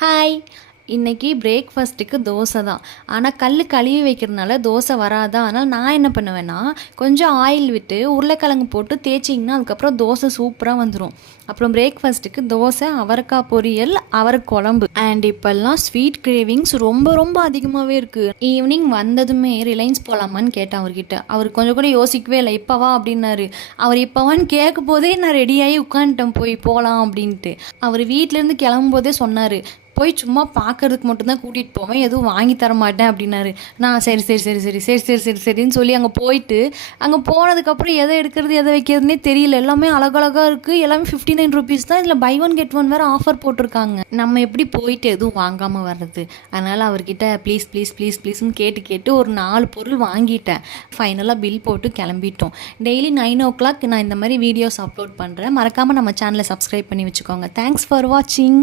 Hi. இன்றைக்கி பிரேக்ஃபாஸ்ட்டுக்கு தோசை தான். ஆனால் கழுவி வைக்கிறதுனால தோசை வராதா. அதனால் நான் என்ன பண்ணுவேன்னா, கொஞ்சம் ஆயில் விட்டு உருளைக்கிழங்கு போட்டு தேய்ச்சிங்கன்னா அதுக்கப்புறம் தோசை சூப்பராக வந்துடும். அப்புறம் பிரேக்ஃபாஸ்ட்டுக்கு தோசை, அவரைக்காய் பொரியல், அவரை குழம்பு. அண்ட் இப்போல்லாம் ஸ்வீட் கிரேவிங்ஸ் ரொம்ப ரொம்ப அதிகமாகவே இருக்குது. ஈவினிங் வந்ததுமே ரிலையன்ஸ் போகலாமான்னு கேட்டேன் அவர்கிட்ட. அவர் கொஞ்சம் கூட யோசிக்கவே இல்லை. இப்போவா அப்படின்னாரு. அவர் இப்போவான்னு கேட்கும் போதே நான் ரெடியாகி உட்காந்துட்டேன் போகலாம் அப்படின்ட்டு. அவர் வீட்டிலேருந்து கிளம்பும்போதே சொன்னார், போய் சும்மா பார்க்கறதுக்கு மட்டும்தான் கூட்டிகிட்டு போவேன், எதுவும் வாங்கி தர மாட்டேன் அப்படின்னாரு. நான் சரின்னு சொல்லி அங்கே போனதுக்கப்புறம் எதை எடுக்கிறது எதை வைக்கிறதுனே தெரியல. எல்லாமே அழகழகாக இருக்குது. எல்லாமே 59 ருபீஸ் தான். இதில் பை ஒன் கெட் ஒன் வேறு ஆஃபர் போட்டிருக்காங்க. நம்ம எப்படி போயிட்டு எதுவும் வாங்காமல் வர்றது? அதனால் அவர்கிட்ட ப்ளீஸ்ன்னு கேட்டு ஒரு 4 பொருள் வாங்கிட்டேன். ஃபைனலாக பில் போட்டு கிளம்பிட்டோம். டெய்லி 9 o'clock நான் இந்த மாதிரி வீடியோஸ் அப்லோட் பண்ணுறேன். மறக்காமல் நம்ம சேனலை சப்ஸ்கிரைப் பண்ணி வச்சுக்கோங்க. தேங்க்ஸ் ஃபார் வாட்சிங்.